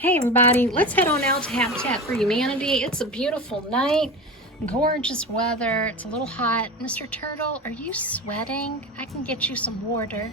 Hey everybody, let's head on out to Habitat for Humanity. It's a beautiful night, gorgeous weather. It's a little hot. Mr. Turtle, are you sweating? I can get you some water.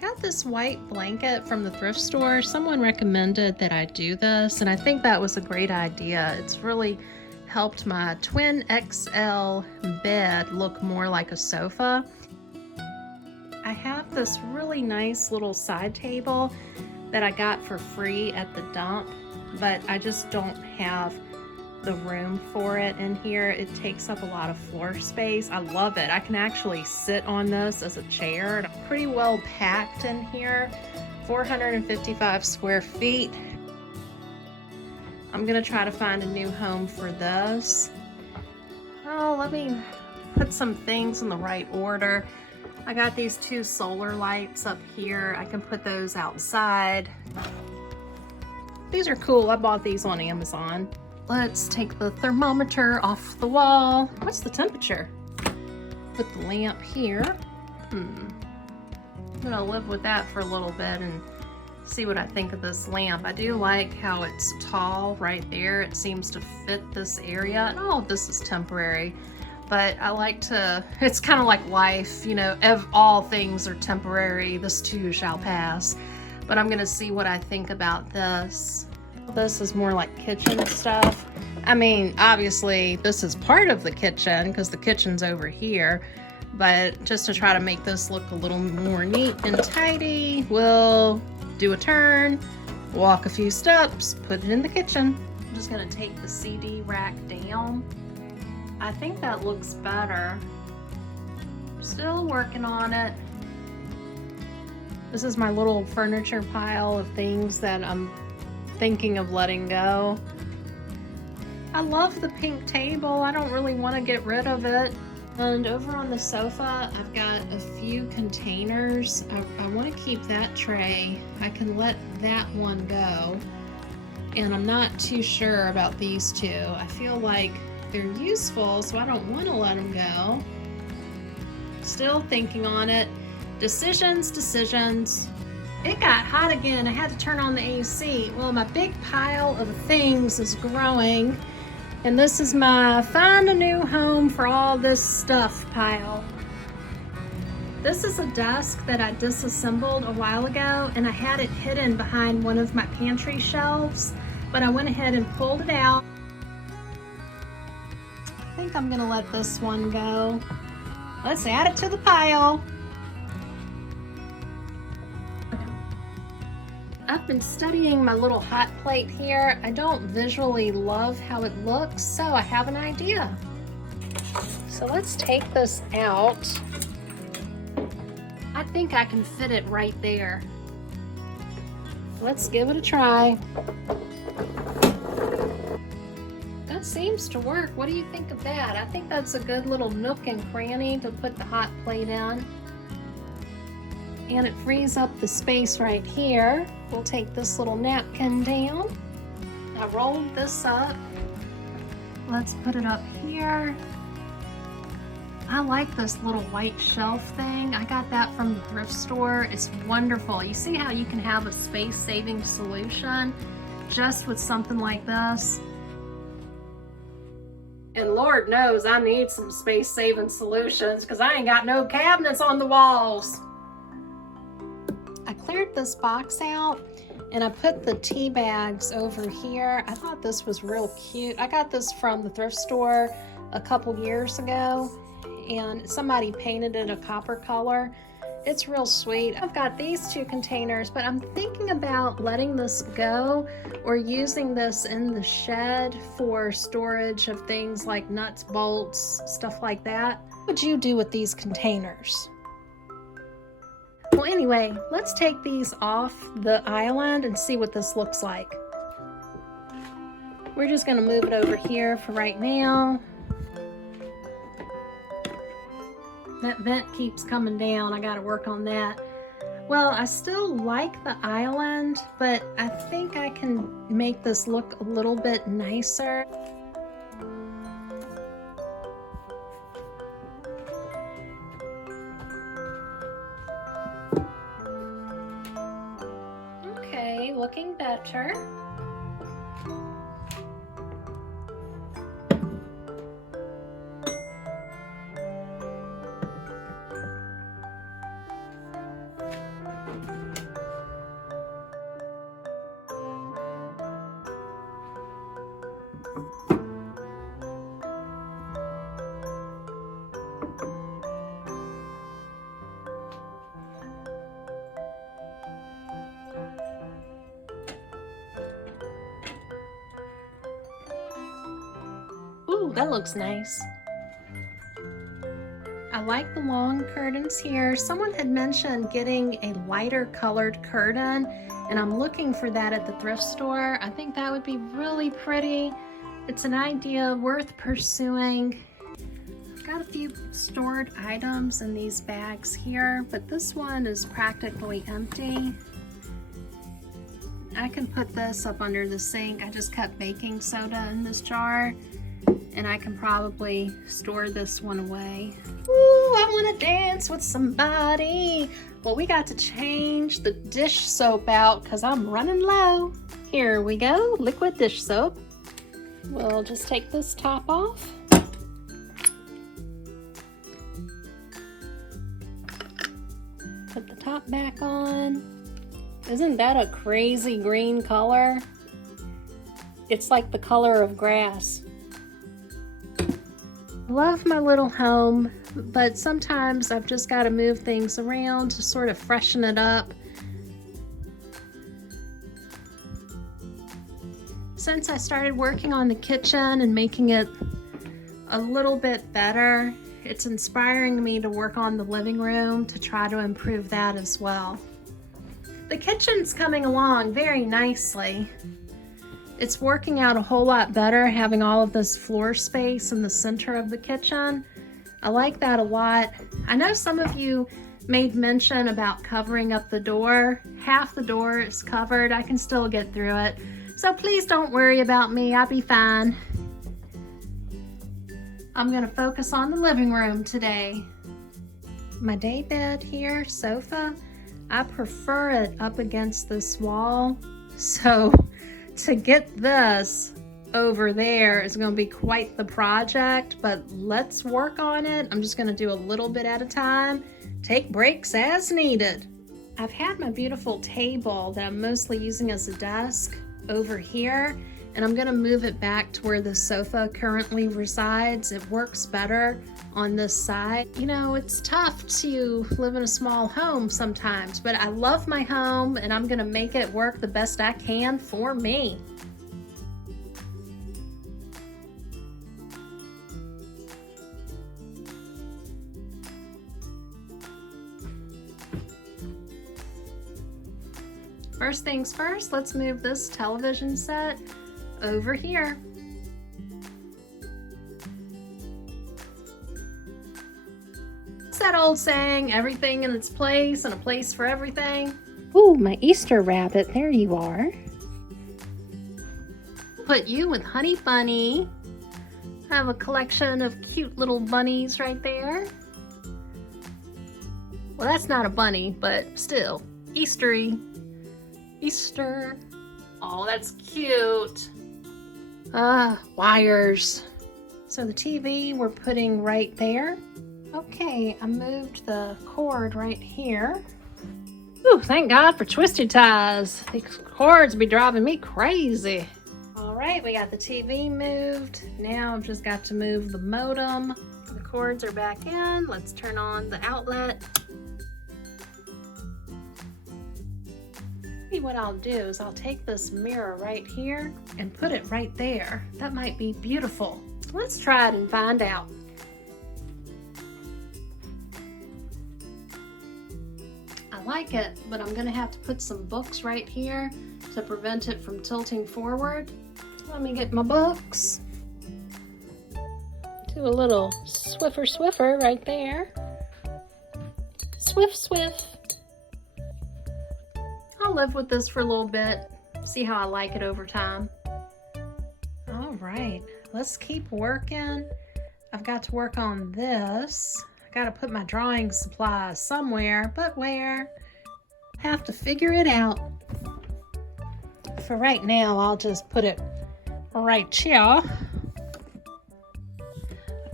Got this white blanket from the thrift store. Someone recommended that I do this, and I think that was a great idea. It's really helped my twin XL bed look more like a sofa. I have this really nice little side table that I got for free at the dump, but I just don't have the room for it in here. It takes up a lot of floor space. I love it. I can actually sit on this as a chair. Pretty well packed in here, 455 square feet. I'm gonna try to find a new home for this. Oh, let me put some things in the right order. I got these two solar lights up here. I can put those outside. These are cool. I bought these on Amazon. Let's take the thermometer off the wall. What's the temperature? Put the lamp here. I'm gonna live with that for a little bit and see what I think of this lamp. I do like how it's tall right there. It seems to fit this area. And all of this is temporary, but I like to, it's kind of like life, you know, all things are temporary. This too shall pass. But I'm gonna see what I think about this. This is more like kitchen stuff. I mean, obviously this is part of the kitchen because the kitchen's over here, but just to try to make this look a little more neat and tidy, we'll do a turn, walk a few steps, put it in the kitchen. I'm just gonna take the CD rack down. I think that looks better. Still working on it. This is my little furniture pile of things that I'm thinking of letting go. I love the pink table. I don't really want to get rid of it. And over on the sofa, I've got a few containers. I want to keep that tray. I can let that one go. And I'm not too sure about these two. I feel like they're useful, so I don't want to let them go. Still thinking on it. Decisions. It got hot again. I had to turn on the AC. Well, my big pile of things is growing, and this is my find a new home for all this stuff pile. This is a desk that I disassembled a while ago, and I had it hidden behind one of my pantry shelves, but I went ahead and pulled it out. I think I'm gonna let this one go. Let's add it to the pile. I've been studying my little hot plate here. I don't visually love how it looks, so I have an idea. So let's take this out. I think I can fit it right there. Let's give it a try. that seems to work. What do you think of that? I think that's a good little nook and cranny to put the hot plate in. And it frees up the space right here. We'll take this little napkin down. I rolled this up. Let's put it up here. I like this little white shelf thing. I got that from the thrift store. It's wonderful. You see how you can have a space-saving solution just with something like this? And Lord knows I need some space-saving solutions because I ain't got no cabinets on the walls. I cleared this box out and I put the tea bags over here. I thought this was real cute. I got this from the thrift store a couple years ago and somebody painted it a copper color. It's real sweet. I've got these two containers, but I'm thinking about letting this go or using this in the shed for storage of things like nuts, bolts, stuff like that. What would you do with these containers? Well, anyway, let's take these off the island and see what this looks like. We're just gonna move it over here for right now. That vent keeps coming down. I gotta work on that. Well, I still like the island, but I think I can make this look a little bit nicer. Okay, looking better. Ooh, that looks nice. I like the long curtains here. Someone had mentioned getting a lighter colored curtain, and I'm looking for that at the thrift store. I think that would be really pretty. It's an idea worth pursuing. I've got a few stored items in these bags here, but this one is practically empty. I can put this up under the sink. I just cut baking soda in this jar, and I can probably store this one away. Ooh, I want to dance with somebody. Well, we got to change the dish soap out because I'm running low. Here we go, liquid dish soap. We'll just take this top off. Put the top back on. Isn't that a crazy green color? It's like the color of grass. Love my little home, but sometimes I've just got to move things around to sort of freshen it up. Since I started working on the kitchen and making it a little bit better, it's inspiring me to work on the living room to try to improve that as well. The kitchen's coming along very nicely. It's working out a whole lot better having all of this floor space in the center of the kitchen. I like that a lot. I know some of you made mention about covering up the door. Half the door is covered. I can still get through it. So please don't worry about me. I'll be fine. I'm going to focus on the living room today. My day bed here, sofa, I prefer it up against this wall. So to get this over there is going to be quite the project, but let's work on it. I'm just going to do a little bit at a time, take breaks as needed. I've had my beautiful table that I'm mostly using as a desk over here, and I'm going to move it back to where the sofa currently resides. It works better on this side. You know, it's tough to live in a small home sometimes, but I love my home and I'm going to make it work the best I can for me. First things first, let's move this television set over here. that old saying, everything in its place and a place for everything? Ooh, my Easter rabbit, there you are. Put you with Honey Bunny. I have a collection of cute little bunnies right there. Well, that's not a bunny, but still, Eastery. Easter. Oh, that's cute. Wires. So the TV we're putting right there. Okay, I moved the cord right here. Ooh, thank God for twisted ties. These cords be driving me crazy. All right, we got the TV moved. Now I've just got to move the modem. The cords are back in. Let's turn on the outlet. Maybe what I'll do is I'll take this mirror right here and put it right there. That might be beautiful. Let's try it and find out. I like it, but I'm gonna have to put some books right here to prevent it from tilting forward. Let me get my books. Do a little Swiffer right there. Swift. I'll live with this for a little bit, see how I like it over time. All right, let's keep working. I've got to work on this. I gotta put my drawing supplies somewhere, but where? I have to figure it out. For right now, I'll just put it right here. I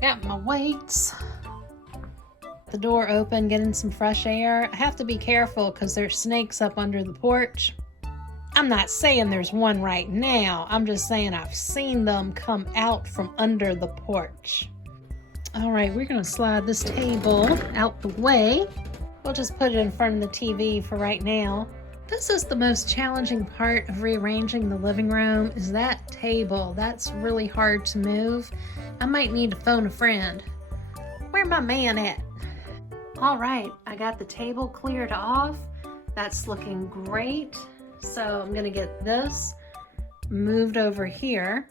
got my weights. The door open, getting some fresh air. I have to be careful because there's snakes up under the porch. I'm not saying there's one right now. I'm just saying I've seen them come out from under the porch. All right, we're gonna slide this table out the way. We'll just put it in front of the TV for right now. This is the most challenging part of rearranging the living room, is that table. That's really hard to move. I might need to phone a friend. Where my man at? All right, I got the table cleared off. That's looking great. So I'm gonna get this moved over here.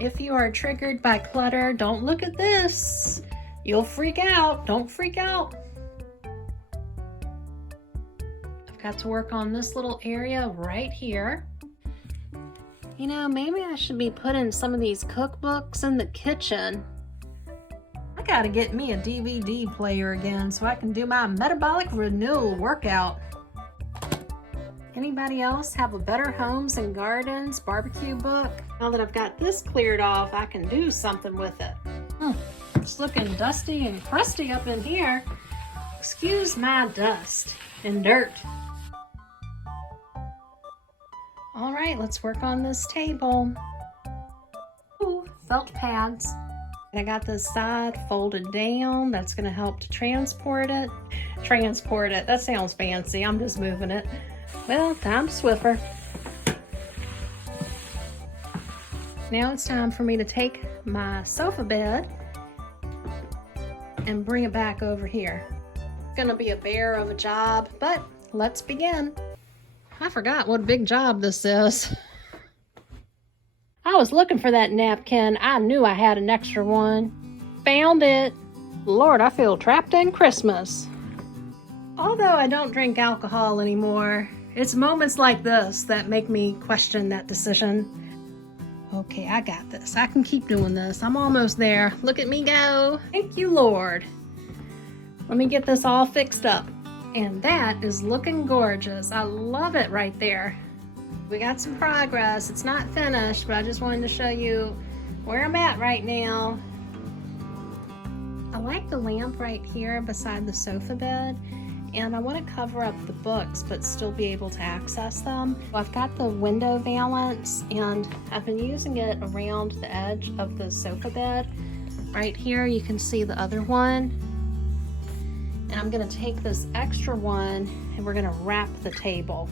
If you are triggered by clutter, don't look at this. You'll freak out. Don't freak out. I've got to work on this little area right here. You know, maybe I should be putting some of these cookbooks in the kitchen. I gotta get me a DVD player again so I can do my metabolic renewal workout. Anybody else have a Better Homes and Gardens barbecue book? Now that I've got this cleared off, I can do something with it. It's looking dusty and crusty up in here. Excuse my dust and dirt. All right, let's work on this table. Ooh, felt pads. I got this side folded down. That's gonna help to transport it. That sounds fancy. I'm just moving it. Well, time to Swiffer. Now it's time for me to take my sofa bed and bring it back over here. It's gonna be a bear of a job, but let's begin. I forgot what a big job this is. I was looking for that napkin. I knew I had an extra one. Found it. Lord, I feel trapped in Christmas. Although I don't drink alcohol anymore, it's moments like this that make me question that decision. Okay, I got this. I can keep doing this. I'm almost there. Look at me go. Thank you, Lord. Let me get this all fixed up. And that is looking gorgeous. I love it right there. We got some progress. It's not finished, but I just wanted to show you where I'm at right now. I like the lamp right here beside the sofa bed, and I want to cover up the books but still be able to access them. I've got the window valance, and I've been using it around the edge of the sofa bed. Right here you can see the other one, and I'm going to take this extra one and we're going to wrap the table.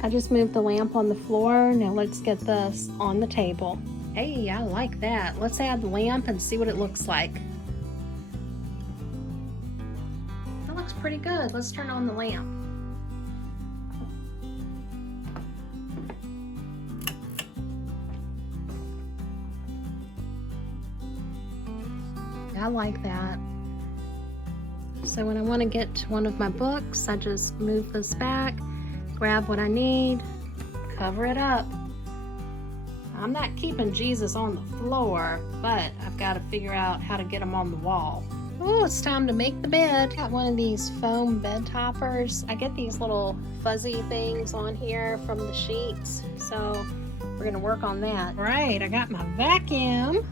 I just moved the lamp on the floor. Now let's get this on the table. Hey, I like that. Let's add the lamp and see what it looks like. That looks pretty good. Let's turn on the lamp. I like that. So when I want to get to one of my books, I just move this back, grab what I need, cover it up. I'm not keeping Jesus on the floor, but I've got to figure out how to get him on the wall. Oh, it's time to make the bed. Got one of these foam bed toppers. I get these little fuzzy things on here from the sheets, so we're gonna work on that. Right, I got my vacuum.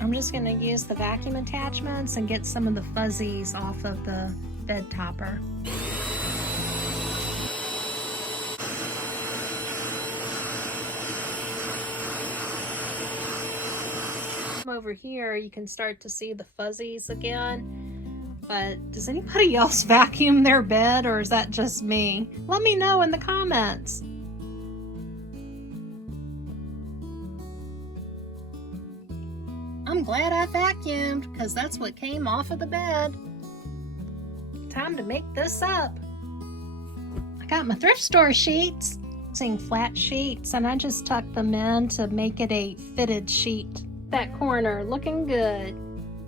I'm just gonna use the vacuum attachments and get some of the fuzzies off of the bed topper. Over here you can start to see the fuzzies again, but does anybody else vacuum their bed, or is that just me? Let me know in the comments. I'm glad I vacuumed because that's what came off of the bed. Time to make this up. I got my thrift store sheets, using flat sheets, and I just tucked them in to make it a fitted sheet. That corner looking good.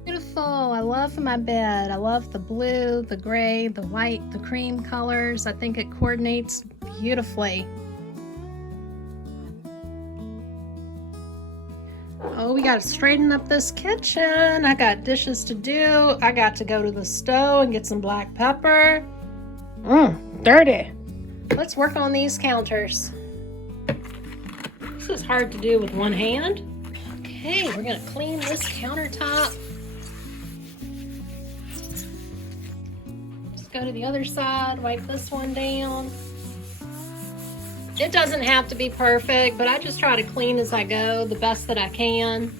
Beautiful. I love my bed. I love the blue, the gray, the white, the cream colors. I think it coordinates beautifully. Oh, we got to straighten up this kitchen. I got dishes to do. I got to go to the stove and get some black pepper. Dirty. Let's work on these counters. This is hard to do with one hand. Okay, we're gonna clean this countertop. Just go to the other side, wipe this one down. It doesn't have to be perfect, but I just try to clean as I go, the best that I can.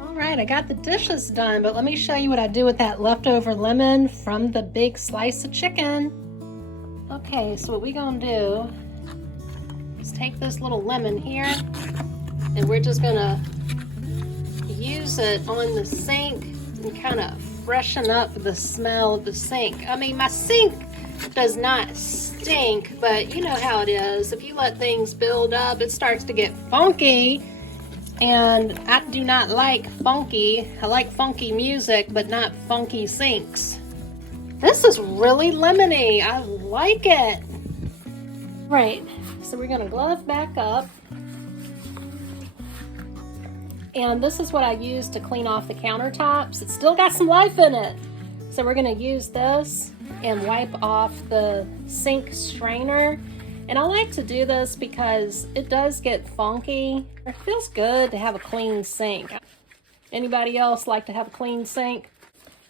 All right, I got the dishes done, but let me show you what I do with that leftover lemon from the big slice of chicken. Okay, so what we're gonna do is take this little lemon here, and we're just gonna use it on the sink and kind of freshen up the smell of the sink. I mean, my sink does not stink, but you know how it is. If you let things build up, it starts to get funky, and I do not like funky. I like funky music, but not funky sinks. This is really lemony. I like it. Right, so we're gonna glove back up. And this is what I use to clean off the countertops. It's still got some life in it. So we're gonna use this and wipe off the sink strainer. And I like to do this because it does get funky. It feels good to have a clean sink. Anybody else like to have a clean sink?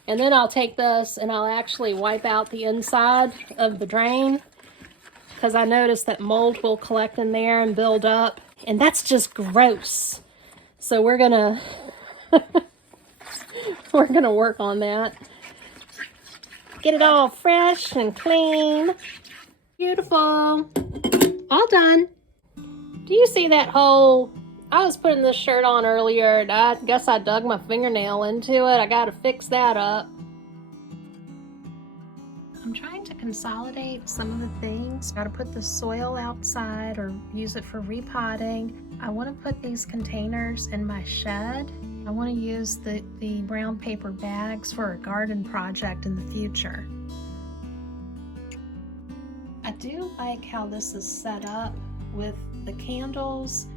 And then I'll take this and I'll actually wipe out the inside of the drain, because I noticed that mold will collect in there and build up. And that's just gross. So we're gonna work on that. Get it all fresh and clean. Beautiful. All done. Do you see that hole? I was putting this shirt on earlier, and I guess I dug my fingernail into it. I gotta fix that up. I'm trying to consolidate some of the things. Gotta put the soil outside or use it for repotting. I want to put these containers in my shed. I want to use the brown paper bags for a garden project in the future. I do like how this is set up with the candles.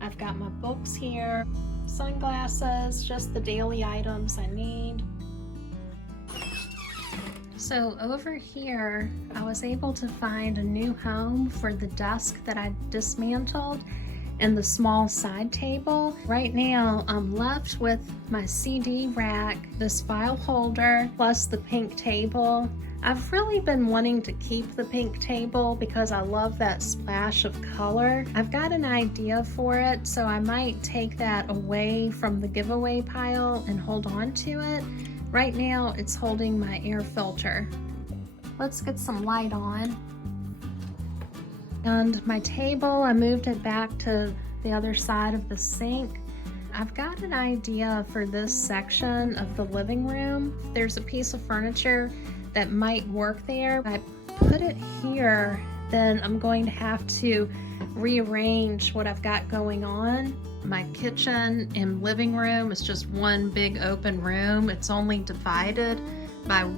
I've got my books here, sunglasses, just the daily items I need. So over here, I was able to find a new home for the desk that I dismantled and the small side table. Right now, I'm left with my CD rack, this file holder, plus the pink table. I've really been wanting to keep the pink table because I love that splash of color. I've got an idea for it, so I might take that away from the giveaway pile and hold on to it. Right now, it's holding my air filter. Let's get some light on. And my table, I moved it back to the other side of the sink. I've got an idea for this section of the living room. There's a piece of furniture that might work there. I put it here, then I'm going to have to rearrange what I've got going on. My kitchen and living room is just one big open room. It's only divided by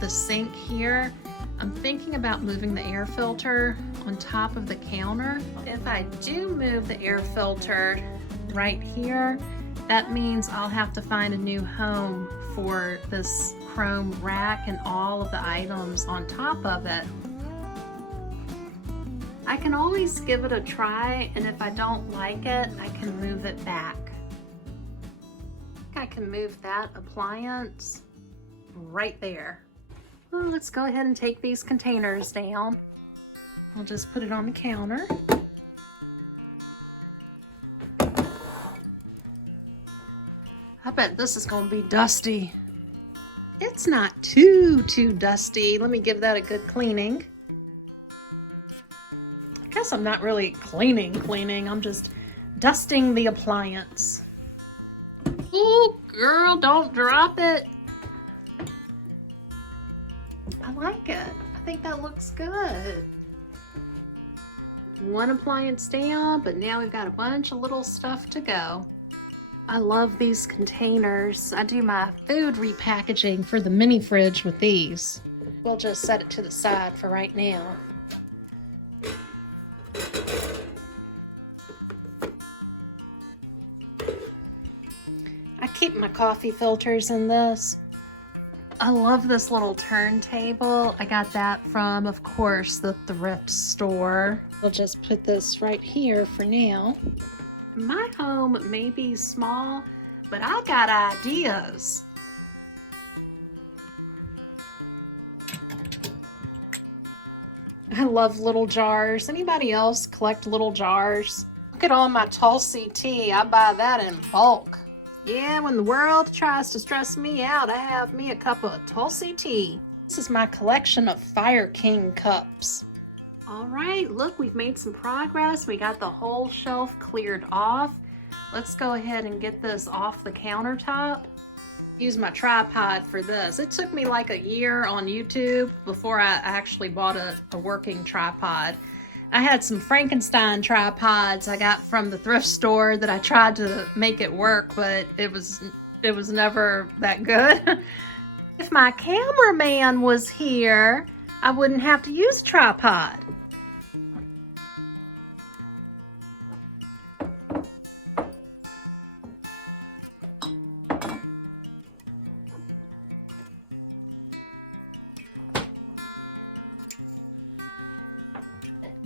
the sink here. I'm thinking about moving the air filter on top of the counter. If I do move the air filter right here, that means I'll have to find a new home for this chrome rack and all of the items on top of it. I can always give it a try, and if I don't like it, I can move it back. I can move that appliance right there. Well, let's go ahead and take these containers down. I'll just put it on the counter. I bet this is going to be dusty. It's not too dusty. Let me give that a good cleaning. I guess I'm not really cleaning. I'm just dusting the appliance. Oh, girl, don't drop it. I like it. I think that looks good. One appliance down, but now we've got a bunch of little stuff to go. I love these containers. I do my food repackaging for the mini fridge with these. We'll just set it to the side for right now. I keep my coffee filters in this. I love this little turntable. I got that from, of course, the thrift store. We'll just put this right here for now. My home may be small, but I got ideas. I love little jars. Anybody else collect little jars? Look at all my Tulsi tea. I buy that in bulk. Yeah, when the world tries to stress me out, I have me a cup of Tulsi tea. This is my collection of Fire King cups. All right, look, we've made some progress. We got the whole shelf cleared off. Let's go ahead and get this off the countertop. Use my tripod for this. It took me like a year on YouTube before I actually bought a working tripod. I had some Frankenstein tripods I got from the thrift store that I tried to make it work, but it was never that good. If my cameraman was here, I wouldn't have to use a tripod.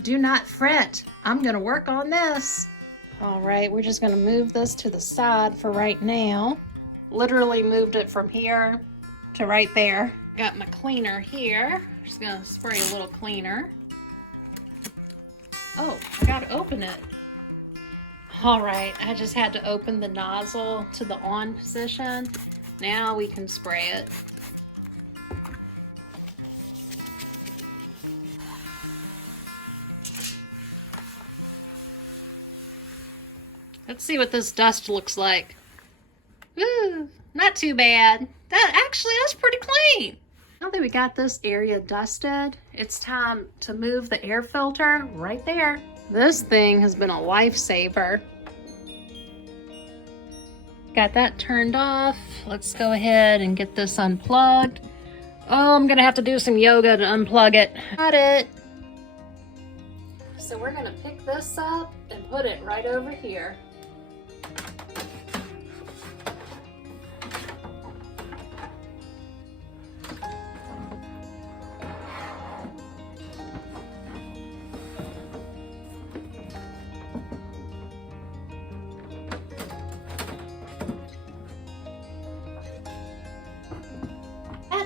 Do not fret. I'm gonna work on this. All right, we're just gonna move this to the side for right now. Literally moved it from here to right there. Got my cleaner here. Just gonna spray a little cleaner. Oh, I gotta open it. All right, I just had to open the nozzle to the on position. Now we can spray it. Let's see what this dust looks like. Ooh, not too bad. That's pretty clean. Now that we got this area dusted, it's time to move the air filter right there. This thing has been a lifesaver. Got that turned off. Let's go ahead and get this unplugged. Oh, I'm gonna have to do some yoga to unplug it. Got it. So we're gonna pick this up and put it right over here.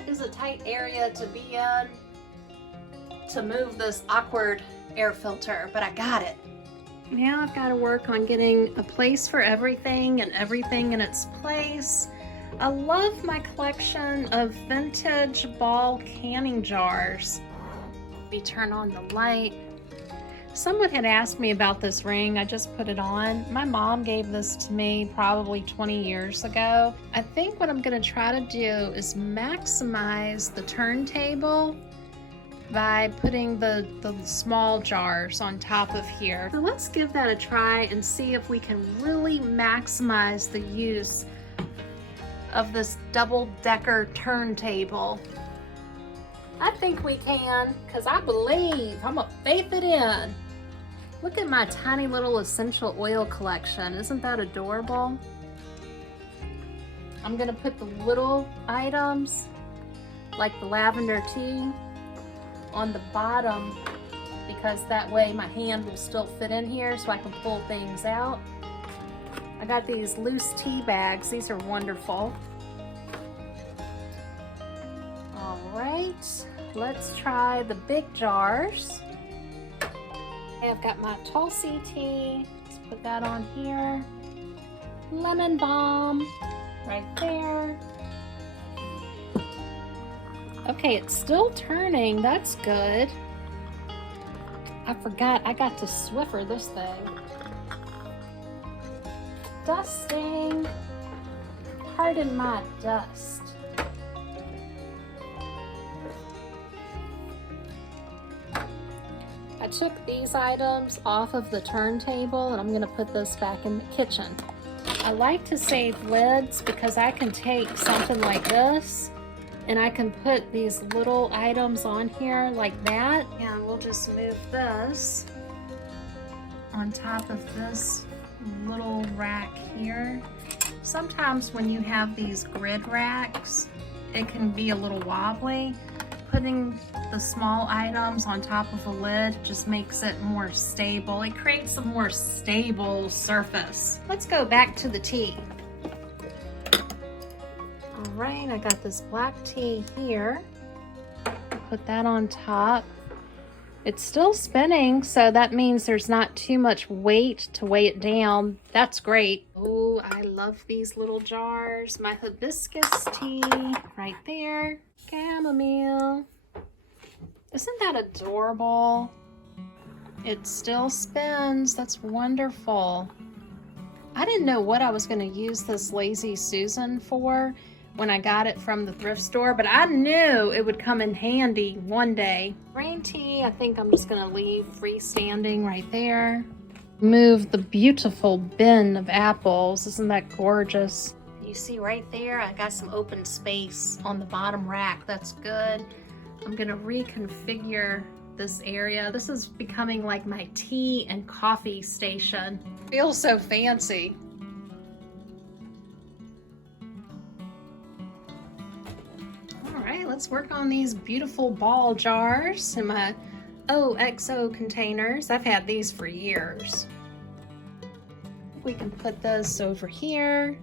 Is a tight area to be in to move this awkward air filter, but I got it. Now I've got to work on getting a place for everything and everything in its place. I love my collection of vintage ball canning jars. We turn on the light. Someone had asked me about this ring. I just put it on. My mom gave this to me probably 20 years ago. I think what I'm going to try to do is maximize the turntable by putting the small jars on top of here. So let's give that a try and see if we can really maximize the use of this double-decker turntable. I think we can, because I believe. I'm going to faith it in. Look at my tiny little essential oil collection. Isn't that adorable? I'm going to put the little items, like the lavender tea, on the bottom, because that way my hand will still fit in here so I can pull things out. I got these loose tea bags. These are wonderful. All right, let's try the big jars. I've got my Tulsi tea. Let's put that on here. Lemon balm right there. Okay, it's still turning. That's good. I forgot I got to Swiffer this thing. Dusting. Pardon my dust. I took these items off of the turntable and I'm going to put this back in the kitchen. I like to save lids because I can take something like this and I can put these little items on here like that. And we'll just move this on top of this little rack here. Sometimes when you have these grid racks, it can be a little wobbly. Putting the small items on top of a lid just makes it more stable. It creates a more stable surface. Let's go back to the tea. All right, I got this black tea here. Put that on top. It's still spinning, so that means there's not too much weight to weigh it down. That's great. Oh, I love these little jars. My hibiscus tea right there. Chamomile. Isn't that adorable? It still spins. That's wonderful. I didn't know what I was going to use this Lazy Susan for when I got it from the thrift store, but I knew it would come in handy one day. Green tea, I think I'm just going to leave freestanding right there. Move the beautiful bin of apples. Isn't that gorgeous? You see right there, I got some open space on the bottom rack. That's good. I'm gonna reconfigure this area. This is becoming like my tea and coffee station. Feels so fancy. All right, let's work on these beautiful ball jars and my OXO containers. I've had these for years. We can put this over here.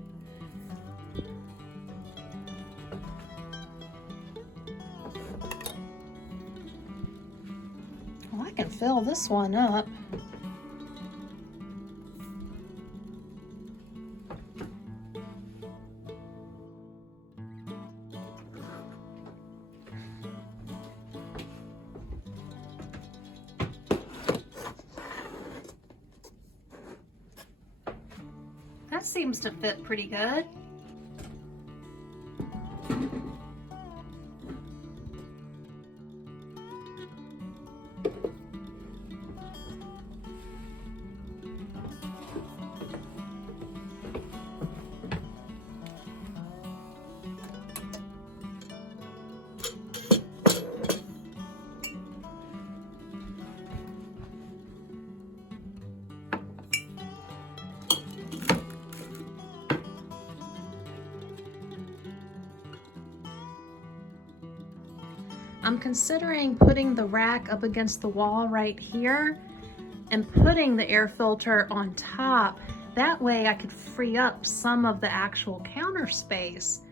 Well, I can fill this one up. That seems to fit pretty good. I'm considering putting the rack up against the wall right here and putting the air filter on top. That way I could free up some of the actual counter space.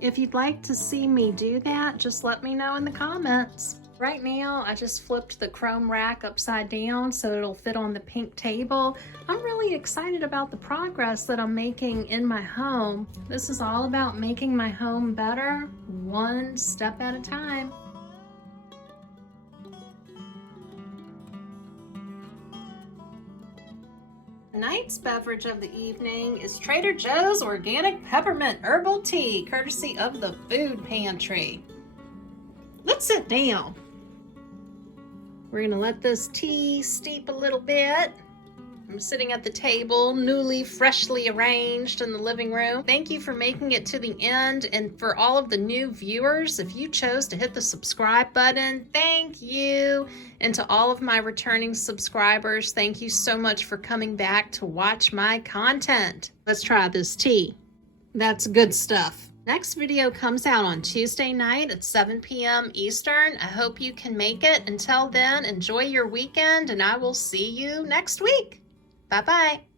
If you'd like to see me do that, just let me know in the comments. Right now, I just flipped the chrome rack upside down so it'll fit on the pink table. I'm really excited about the progress that I'm making in my home. This is all about making my home better, one step at a time. Tonight's beverage of the evening is Trader Joe's Organic Peppermint Herbal Tea, courtesy of the food pantry. Let's sit down. We're gonna let this tea steep a little bit. I'm sitting at the table, newly, freshly arranged in the living room. Thank you for making it to the end, and for all of the new viewers, if you chose to hit the subscribe button, thank you. And to all of my returning subscribers, thank you so much for coming back to watch my content. Let's try this tea. That's good stuff. Next video comes out on Tuesday night at 7 p.m. Eastern. I hope you can make it. Until then, enjoy your weekend, and I will see you next week. Bye-bye.